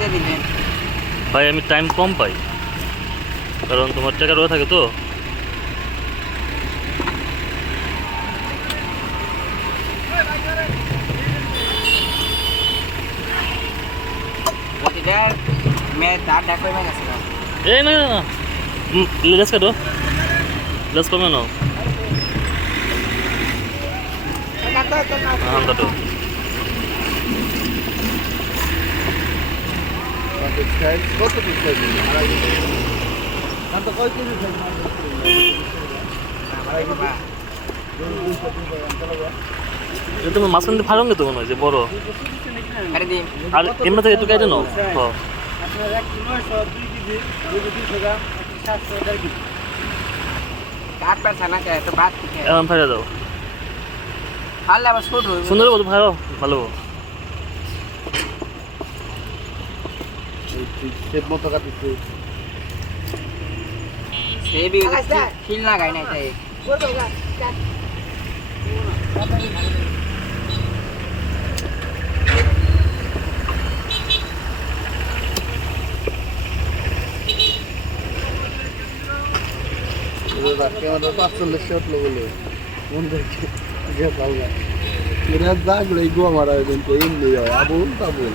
দিয়ে দিবেন ভাই আমি টাইম কম পাই, কারণ তোমার টাকা রয়ে থাকে তো। প্রতিটা তার ডাক হয়ে গেছে না এই না না লেস কাটো, লেস কমে নাও, আম কাটো। কত পিস খাইছি? তো কয় কেজি খাইছি? তুমি মাঝখান দিয়ে ফাড়ঙ্গে তো মনে হয় যে বড়, আরে দিন আর এমনি থেকে একটু কেটে নাও। হ্যাঁ আপনার 1 কিলো 2 কেজি 2 গ্রাম 700 কেজি। কাট পার ছানা চায় তো বাদ থেকে এখন ফেলে দাও, তাহলে আবার ছোট হইব সুন্দর বলতো ভালো ভালো। সেট মতো কাটিছে। সেবি খিল লাগাই না তাই ক্যামেরা 45 শট বলে মন দেখে যে পাওয়া এরা জাগলে গো মারা দেন তো এমনি হয় আবুল তাবুল।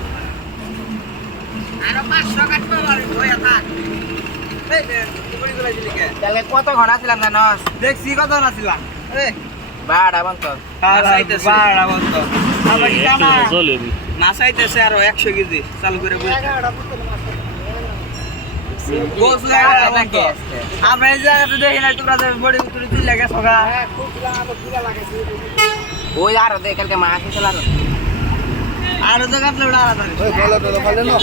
আরো 500 কাটবো আর হইয়া থাক এই নে তুমি গুলাই দিলি কে তাহলে কত ঘন্টা ছিলাম জানোস দেখছি কত ঘন্টা ছিলাম এ 12 বন্ত 12 বন্ত আবার কি জানা চলে না চাইতেছে আরো 100 কেজি চালু করে বই গোস লাগা নাকি আমরা এই জায়গাতে দেখি না তোমরা যে বডি উতরে তুই লাগে সগা খুব পুরা লাগাইছি ওই আর দে কালকে মাছ ছিল আর তো কাটলে উড়া আলাদা ওই বলে তো বলে না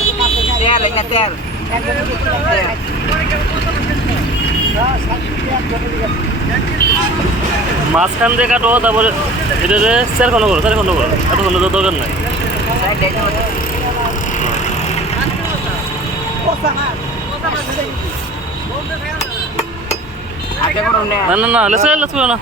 তেল না তেল মাঝখান দিয়ে কাটো, তারপরে এটা যে 4 খন্ড করো, 4 খন্ড করো, এত খন্ড তো দরকার নাই। আগে করুন না না না লেস করো না।